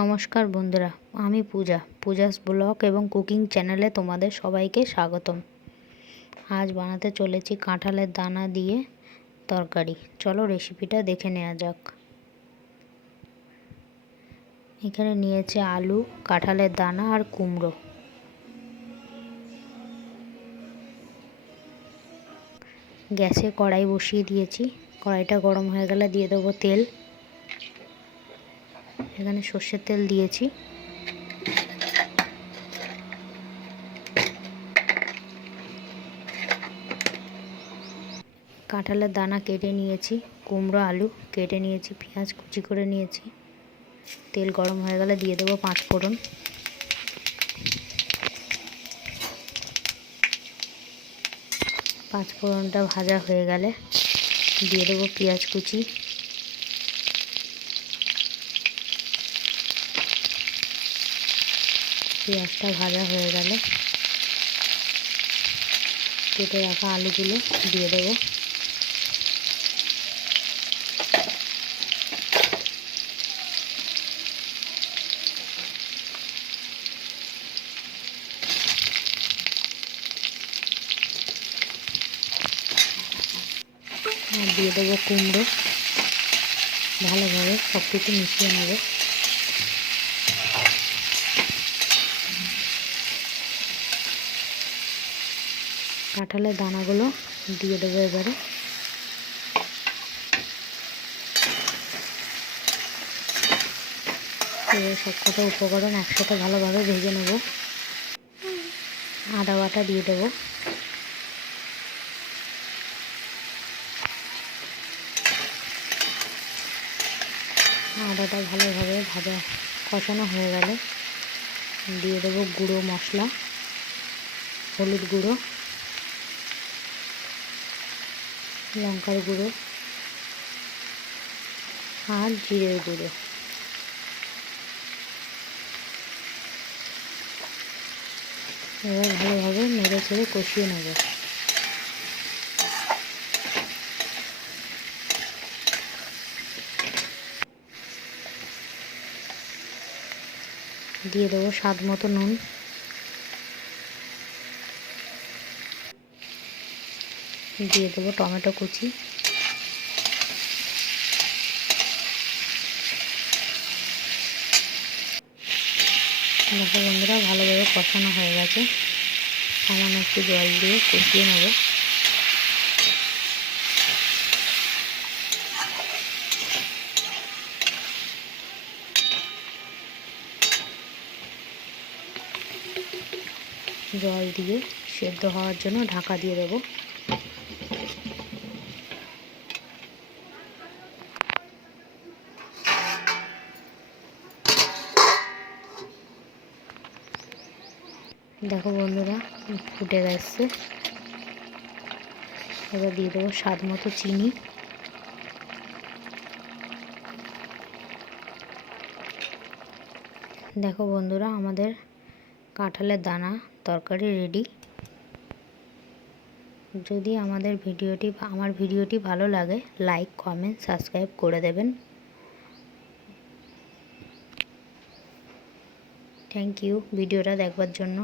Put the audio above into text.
নমস্কার বন্ধুরা, আমি পূজাস ব্লগ এবং কুকিং চ্যানেলে তোমাদের সবাইকে স্বাগতম। আজ বানাতে চলেছি কাঁঠালের দানা দিয়ে তরকারি। চলো রেসিপিটা দেখে নেওয়া যাক। এখানে নিয়েছি আলু, কাঁঠালের দানা আর কুমড়ো। গ্যাসে কড়াই বসিয়ে দিয়েছি। কড়াইটা গরম হয়ে গেলে দিয়ে দেবো তেল। এখানে সর্ষের তেল দিয়েছি। কাঁঠালের দানা কেটে নিয়েছি, কুমড়ো আলু কেটে নিয়েছি, পেঁয়াজ কুচি করে নিয়েছি। তেল গরম হয়ে গেলে দিয়ে দেবো 5 ফোড়ন। পাঁচ ফোড়নটা ভাজা হয়ে গেলে দিয়ে দেবো পেঁয়াজ কুচি। পেঁয়াজটা ভাজা হয়ে গেলে কেটে রাখা আলুগুলো দিয়ে দেবো। আর দিয়ে দেবো কুমড়ো। ভালোভাবে সব কিছু মিশিয়ে নেব। কাঁঠালের দানাগুলো দিয়ে দেবো এবারে। এবার সব কটা উপকরণ একসাথে ভালোভাবে ভেজে নেব। আদা বাটা দিয়ে দেবো। আদাটা ভালোভাবে কষানো হয়ে গেলে দিয়ে দেবো গুঁড়ো মশলা, হলুদ গুঁড়ো, লঙ্কার গুঁড়ো আর জিরের গুঁড়ো। এবার ভালোভাবে নেড়ে ছেড়ে কষিয়ে নেব। দিয়ে দেবো স্বাদ মতো নুন। দিয়ে দেবো টমেটো কুচি। দেখো বন্ধুরা, ভালোভাবে কষানো হয়ে গেছে। সামান্য একটু জল দিয়ে কষিয়ে নেব। জল দিয়ে সেদ্ধ হওয়ার জন্য ঢাকা দিয়ে দেবো। দেখো বন্ধুরা, ফুটে গেছে। এবার দিয়ে দেবো স্বাদ মতো চিনি। দেখো বন্ধুরা, আমাদের কাঁঠালের দানা তরকারি রেডি। যদি আমার ভিডিওটি ভালো লাগে, লাইক, কমেন্ট, সাবস্ক্রাইব করে দেবেন। থ্যাংক ইউ ভিডিওটা দেখবার জন্য।